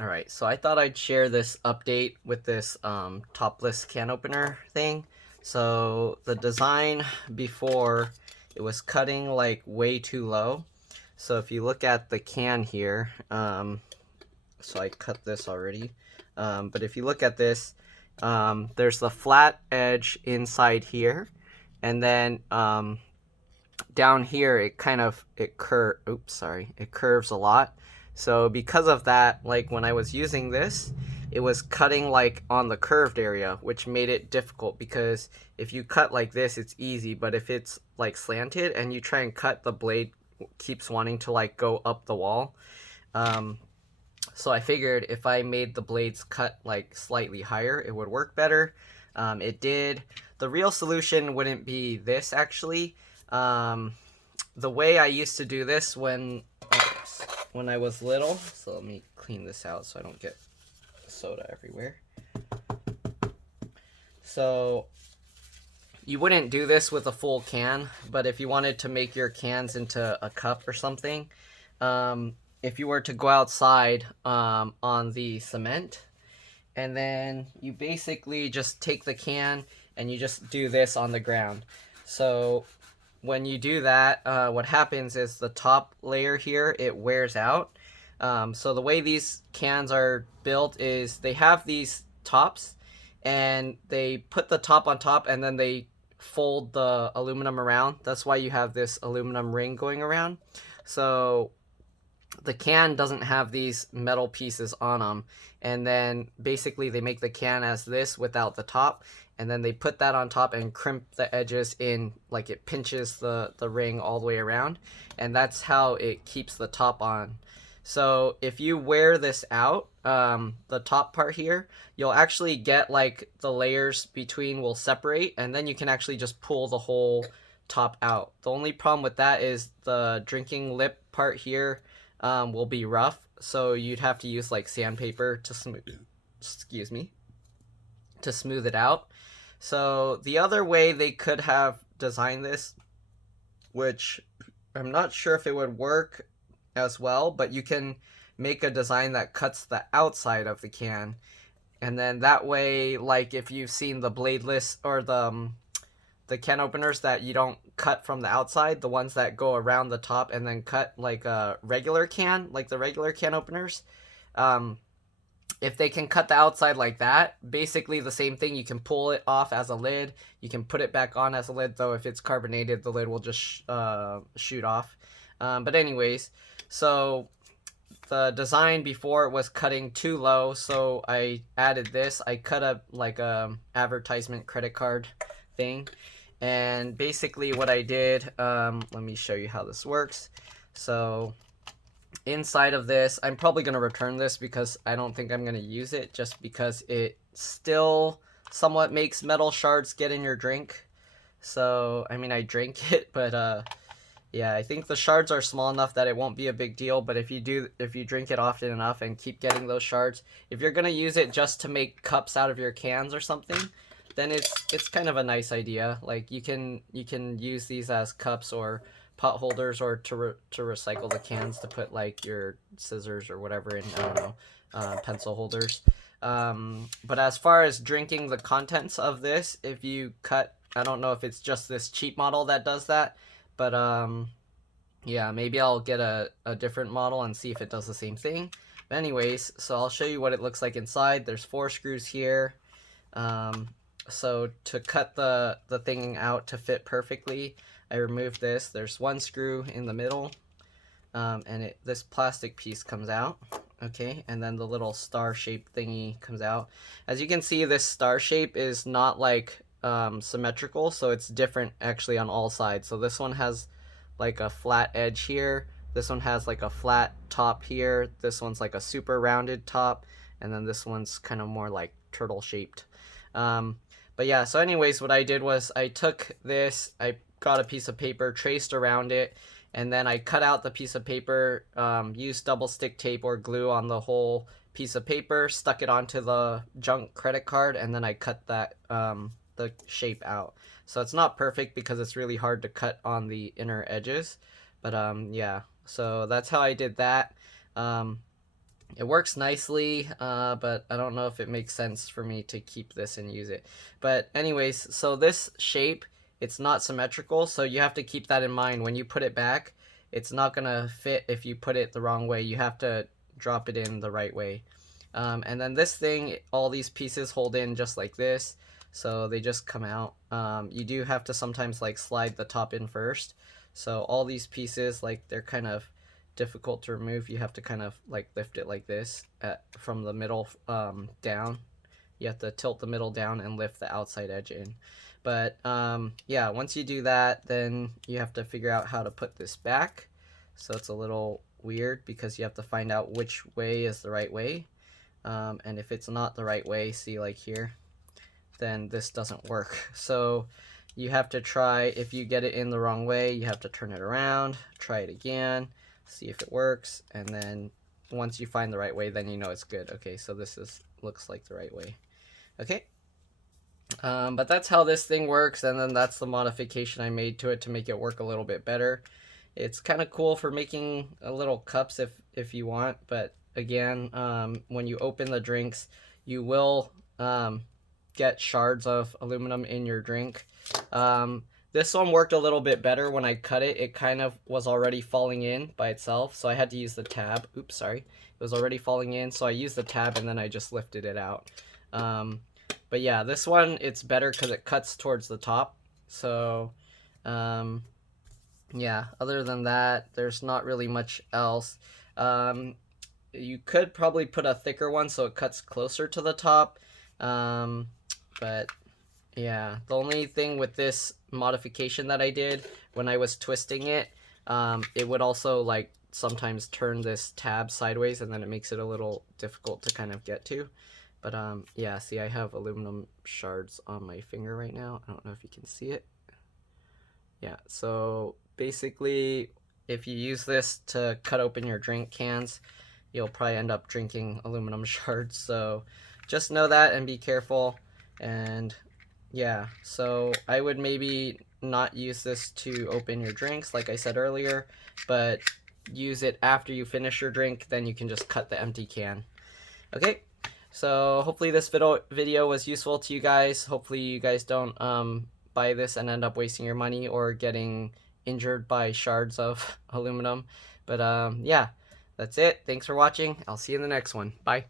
Alright, so I thought I'd share this update with this topless can opener thing. So the design before, it was cutting like way too low. So if you look at the can here, so I cut this already. But if you look at this, there's the flat edge inside here, and then down here it curves a lot. So because of that, like when I was using this, it was cutting like on the curved area, which made it difficult because if you cut like this, it's easy, but if it's like slanted and you try and cut, the blade keeps wanting to like go up the wall. So I figured if I made the blades cut like slightly higher, it would work better. It did. The real solution wouldn't be this actually. Um, the way I used to do this when I was little. So let me clean this out so I don't get soda everywhere. So you wouldn't do this with a full can, but if you wanted to make your cans into a cup or something, if you were to go outside on the cement, and then you basically just take the can and you just do this on the ground. So when you do that, what happens is the top layer here, it wears out. So the way these cans are built is they have these tops, and they put the top on top and then they fold the aluminum around. That's why you have this aluminum ring going around. So the can doesn't have these metal pieces on them, and then basically they make the can as this without the top, and then they put that on top and crimp the edges in, like it pinches the ring all the way around, and that's how it keeps the top on. So if you wear this out, the top part here, you'll actually get like the layers between will separate, and then you can actually just pull the whole top out. The only problem with that is the drinking lip part here will be rough, so you'd have to use like sandpaper to smooth it out. So the other way they could have designed this, which I'm not sure if it would work as well, but you can make a design that cuts the outside of the can, and then that way, like if you've seen the bladeless or the can openers that you don't cut from the outside, the ones that go around the top and then cut like a regular can, like the regular can openers. Um, if they can cut the outside like that, basically the same thing. You can pull it off as a lid. You can put it back on as a lid, though if it's carbonated, the lid will just shoot off. But anyways, so the design before was cutting too low, so I added this. I cut up like a advertisement credit card thing, and basically what I did, let me show you how this works. So inside of this, I'm probably going to return this because I don't think I'm going to use it, just because it still somewhat makes metal shards get in your drink. So I mean, I drink it, but yeah, I think the shards are small enough that it won't be a big deal, but if you drink it often enough and keep getting those shards, if you're going to use it just to make cups out of your cans or something, then it's kind of a nice idea. Like you can use these as cups or pot holders, or to recycle the cans to put like your scissors or whatever in, I don't know, pencil holders. But as far as drinking the contents of this, if you cut, I don't know if it's just this cheap model that does that, but yeah, maybe I'll get a different model and see if it does the same thing. But anyways, so I'll show you what it looks like inside. There's 4 screws here. So to cut the thing out to fit perfectly, I removed this. There's 1 screw in the middle, and this plastic piece comes out. Okay, and then the little star-shaped thingy comes out. As you can see, this star shape is not like symmetrical, so it's different actually on all sides. So this one has like a flat edge here. This one has like a flat top here. This one's like a super rounded top, and then this one's kind of more like turtle shaped. But yeah, so anyways, what I did was I took this, I got a piece of paper, traced around it, and then I cut out the piece of paper, used double stick tape or glue on the whole piece of paper, stuck it onto the junk credit card, and then I cut that the shape out. So it's not perfect because it's really hard to cut on the inner edges, but yeah, so that's how I did that. It works nicely, but I don't know if it makes sense for me to keep this and use it. But anyways, so this shape, it's not symmetrical, so you have to keep that in mind. When you put it back, it's not going to fit if you put it the wrong way. You have to drop it in the right way. And then this thing, all these pieces hold in just like this, so they just come out. You do have to sometimes like slide the top in first. So all these pieces, like they're kind of difficult to remove. You have to kind of like lift it like this from the middle down. You have to tilt the middle down and lift the outside edge in. But yeah, once you do that, then you have to figure out how to put this back. So it's a little weird because you have to find out which way is the right way. And if it's not the right way, see like here, then this doesn't work. So you have to try, if you get it in the wrong way, you have to turn it around, try it again, see if it works, and then once you find the right way, then you know it's good. Okay, so this looks like the right way. Okay, but that's how this thing works, and then that's the modification I made to it to make it work a little bit better. It's kind of cool for making little cups if you want, but again, when you open the drinks, you will get shards of aluminum in your drink. This one worked a little bit better. When I cut it, it kind of was already falling in by itself, so I had to use the tab. Oops, sorry. It was already falling in, so I used the tab and then I just lifted it out. But yeah, this one, it's better because it cuts towards the top. So yeah, other than that, there's not really much else. You could probably put a thicker one so it cuts closer to the top. But yeah, the only thing with this modification that I did when I was twisting it, it would also like sometimes turn this tab sideways, and then it makes it a little difficult to kind of get to. But yeah, see, I have aluminum shards on my finger right now. I don't know if you can see it. Yeah, so basically, if you use this to cut open your drink cans, you'll probably end up drinking aluminum shards. So just know that and be careful. And yeah, so I would maybe not use this to open your drinks, like I said earlier, but use it after you finish your drink, then you can just cut the empty can. Okay, so hopefully this video was useful to you guys. Hopefully you guys don't buy this and end up wasting your money or getting injured by shards of aluminum. But yeah, that's it. Thanks for watching. I'll see you in the next one. Bye.